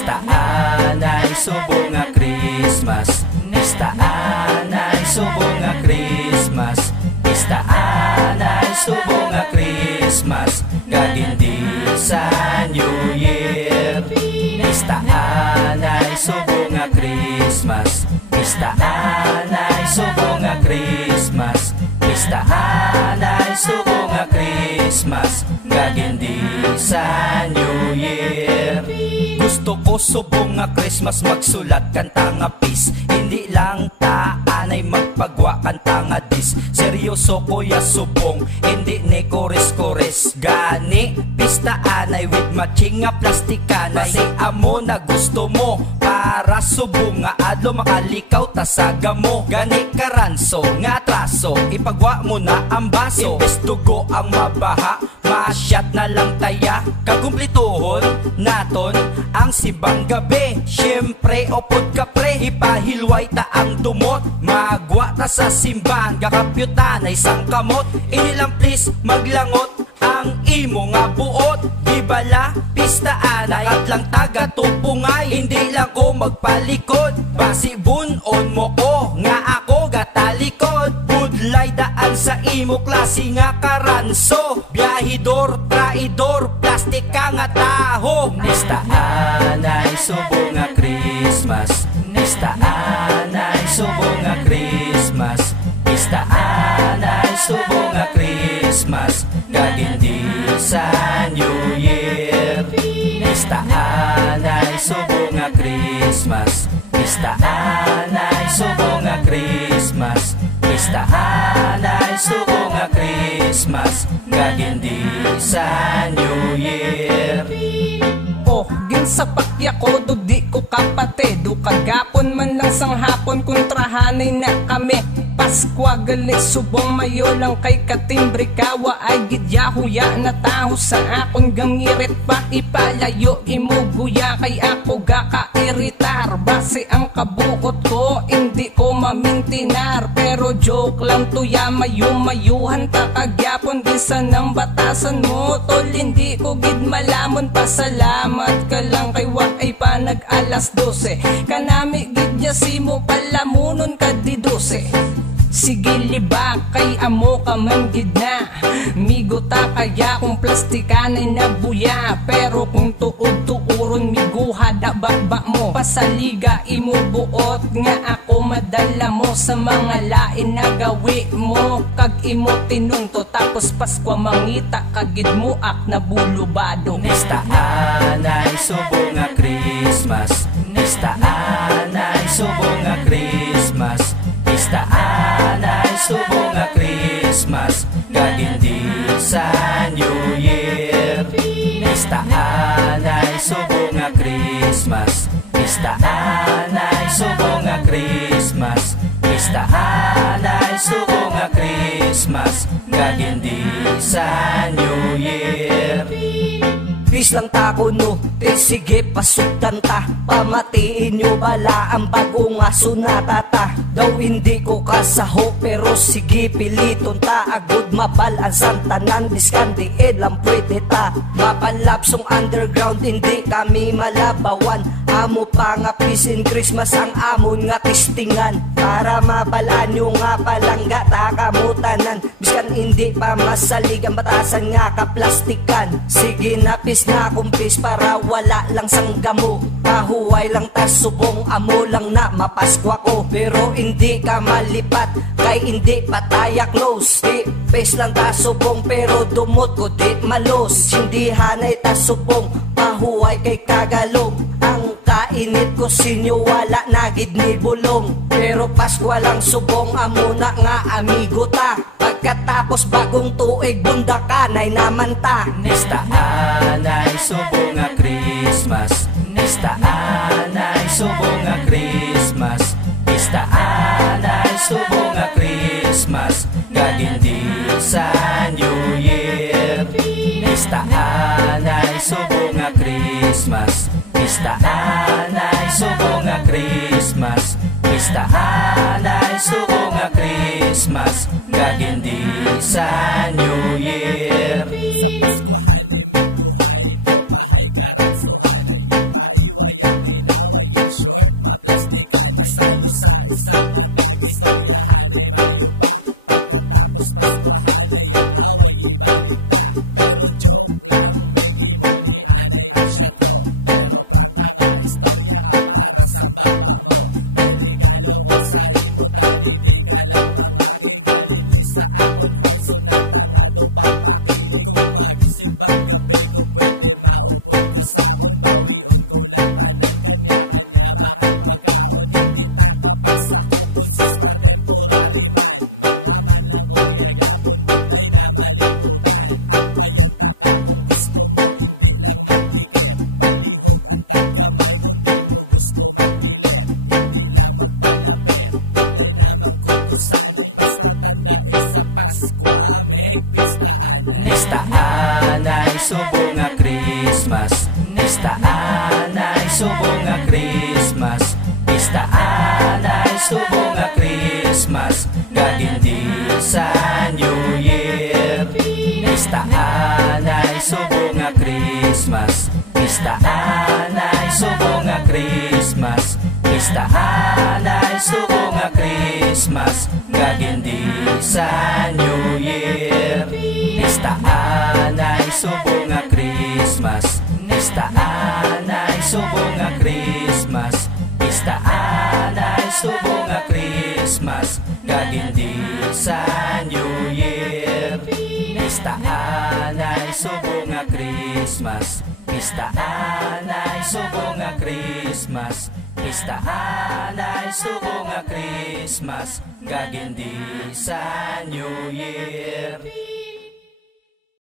Pistaan ay subong nga Christmas. Pistaan ay subong nga Christmas. Pistaan ay subong nga Christmas. Gagindi sa New Year. Pistaan ay subong nga Christmas. Pistaan ay subong nga Christmas. Pistaan ay subong nga Christmas. Gagindi sa New Year. Gusto ko subong nga Christmas, magsulat kanta nga peace. Hindi lang taan ay magpagwa kanta nga dis. Seryoso ko ya subong, hindi ni kores-kores. Gani, pistaan ay with matching nga plastikan. Kasi amo na gusto mo, para subong nga adlo makalikaw tasaga mo. Gani karanso, nga atraso, ipagwa mo na ang baso. Imbes dugo ang mabaha, masyat na lang taya. Kakumplituhon naton ang sibang gabi. Siyempre opod ka pre, ipahilway ta ang dumot. Magwa ta sa simbahan, gakapyutan ay isang kamot. Inilang please maglangot ang imo nga buot. Di bala pistaan ay at lang taga tupungay. Hindi lang ko magpalikod, basi bunon mo ko nga ako gatalikod. Budlay daan sa imo klase nga karanso. Biyahidor, traidor, plastik ka nga taho. Pistaan ay subong nga Christmas. Pistaan ay subong nga Christmas. Pistaan ay subong nga Christmas. Gagindi sa New Year. Pistaan ay subong nga Christmas. Pistaan ay subong nga Christmas. Pistaan ay subong nga Christmas. Gagindi sa New Year. Oh, sa pakya ko, do di ko kapatid. Do kagapon man lang sang hapon, kontrahanay na kami. Paskwa gali subong mayo lang kay katimbre kawa ay gidyahuya na taho sa akon gangirit pa ipalayo imuguya kay ako gakairitar. Base ang kabuot ko, hindi ko mamintinar. Pero joke lang to ya, mayo-mayuhan ta kagyapon. Di sa nang batasan mo, tol hindi ko gid malamon. Pasalamat ka lang kay wa ay pa nag alas 12. Kanami gid niya simo palamunon ka di 12. Sige libak kay amo ka man gid na. Migo ta kaya kung plastikan ay nabuya. Pero kung tuod-tuuron miguha da bakba mo. Pasaliga imo buot nga ako madala mo. Sa mga lain na gawi mo kag imo tinunto. Tapos Paskwa mangita kagid mo ak na bulubado. Pistaan ay subong nga Christmas. Pistaan ay subong nga Christmas. Pistaan ay subong nga Christmas. Gagindi sa New Year. Pistaan ay subong nga Christmas. Pistaan ay subong nga Christmas. Pistaan ay subong nga Christmas. Gagindi sa New Year. Bis lang tako no, sige pasugtan ta. Pamatiin nyo bala ang bagong aso na tata. Daw hindi ko kasaho pero sige piliton ta. Agud mabalan santanan diskandi lang pwede ta. Mapalapsong underground hindi kami malabawan. Amo pa nga pisin Christmas ang amon nga testingan. Para mabalaan nyo nga palangga ta kamutanan. Biskan hindi pa masalig ang batasan nga kaplastikan. Sige napis na kumpis para wala lang sangga mo. Pahuway lang ta subong amo lang na mapaskwa ko. Pero hindi ka malipat kay hindi pataya close. Pes lang ta subong pero dumot ko di malos. Hindi hanay ta subong pahuway kay kagalong. Ang kainit ko sinyo wala nagid ni bulong. Pero Paskwa lang subong amo na nga amigo ta. Pagkatapos bagong tuig bundakanay naman ta. Pistaan ay subong nga Christmas. Pistaan ay subong nga Christmas. Pistaan ay subong nga Christmas. Gagindi sa New Year. Pistaan ay subong nga Christmas. Pistaan ay subong nga Christmas. Pistaan ay subong nga Christmas. Gagindi sa New Year. subong nga Christmas. Pistaan ay subong nga Christmas, gagindi sa New Year. Pistaan ay subong nga Christmas. Pistaan ay subong nga Christmas. Pistaan ay subong nga Christmas, gagindi sa New Year. Pistaan ay subong nga Christmas. Pistaan ay subong nga Christmas. Pistaan ay subong nga Christmas, gagindi sa New Year. Pistaan ay subong nga Christmas. Pistaan ay subong nga Christmas. Pistaan ay subong nga Christmas, gagindi sa New Year.